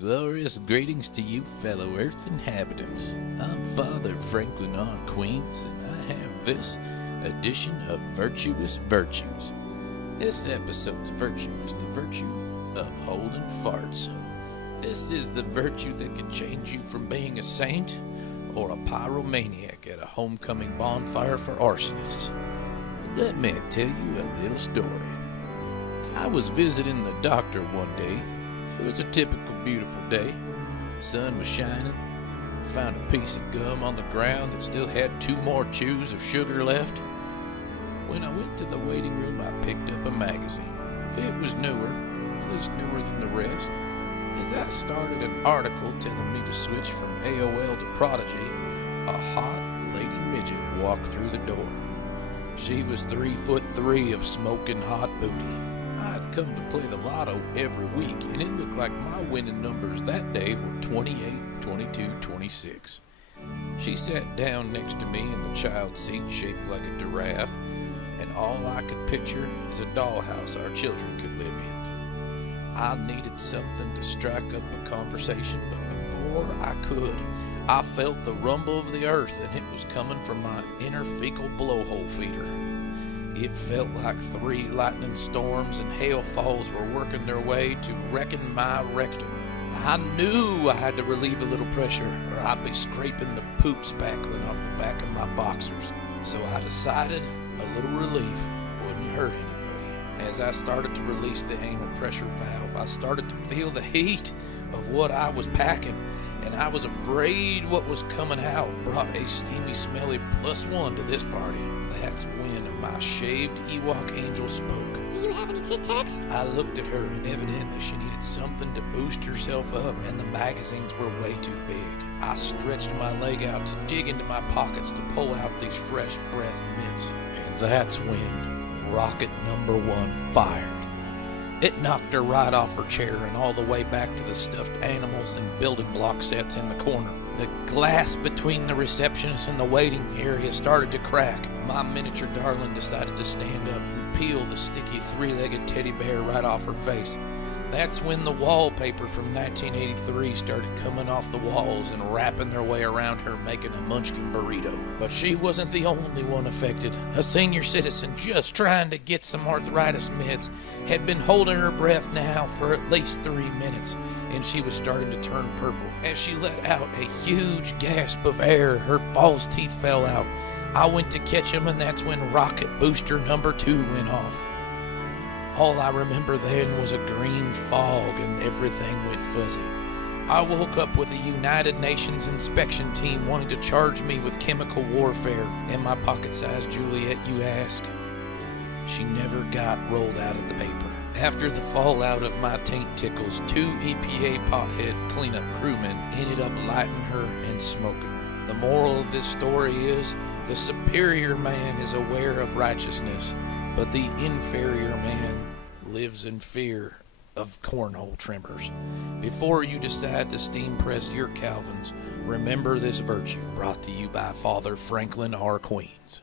Glorious greetings to you, fellow Earth inhabitants. I'm Father Franklin R. Queens, and I have this edition of Virtuous Virtues. This episode's virtue is the virtue of holding farts. This is the virtue that can change you from being a saint or a pyromaniac at a homecoming bonfire for arsonists. Let me tell you a little story. I was visiting the doctor one day. It was a typical beautiful day. Sun was shining. I found a piece of gum on the ground that still had 2 more chews of sugar left. When I went to the waiting room, I picked up a magazine. It was newer, at least newer than the rest. As I started an article telling me to switch from AOL to Prodigy, a hot lady midget walked through the door. She was 3'3" of smoking hot booty. I'd come to play the lotto every week, and it looked like my winning numbers that day were 28, 22, 26. She sat down next to me in the child seat shaped like a giraffe, and all I could picture is a dollhouse our children could live in. I needed something to strike up a conversation, but before I could, I felt the rumble of the earth, and it was coming from my inner fecal blowhole feeder. It felt like 3 lightning storms and hail falls were working their way to wrecking my rectum. I knew I had to relieve a little pressure, or I'd be scraping the poop spackling off the back of my boxers. So I decided a little relief wouldn't hurt anybody. As I started to release the anal pressure valve, I started to feel the heat of what I was packing, and I was afraid what was coming out brought a steamy, smelly +1 to this party. That's when my shaved Ewok angel spoke. Do you have any Tic Tacs? I looked at her, and evidently she needed something to boost herself up, and the magazines were way too big. I stretched my leg out to dig into my pockets to pull out these fresh breath mints. And that's when rocket number 1 fired. It knocked her right off her chair and all the way back to the stuffed animals and building block sets in the corner. The glass between the receptionist and the waiting area started to crack. My miniature darling decided to stand up and peel the sticky 3-legged teddy bear right off her face. That's when the wallpaper from 1983 started coming off the walls and wrapping their way around her, making a munchkin burrito. But she wasn't the only one affected. A senior citizen just trying to get some arthritis meds had been holding her breath now for at least 3 minutes, and she was starting to turn purple. As she let out a huge gasp of air, her false teeth fell out. I went to catch him, and that's when rocket booster number 2 went off. All I remember then was a green fog, and everything went fuzzy. I woke up with a United Nations inspection team wanting to charge me with chemical warfare. And my pocket-sized Juliet, you ask? She never got rolled out of the paper. After the fallout of my taint tickles, 2 EPA pothead cleanup crewmen ended up lighting her and smoking her. The moral of this story is, the superior man is aware of righteousness, but the inferior man lives in fear of cornhole trimmers. Before you decide to steam press your Calvins, remember this virtue, brought to you by Father Franklin R. Queens.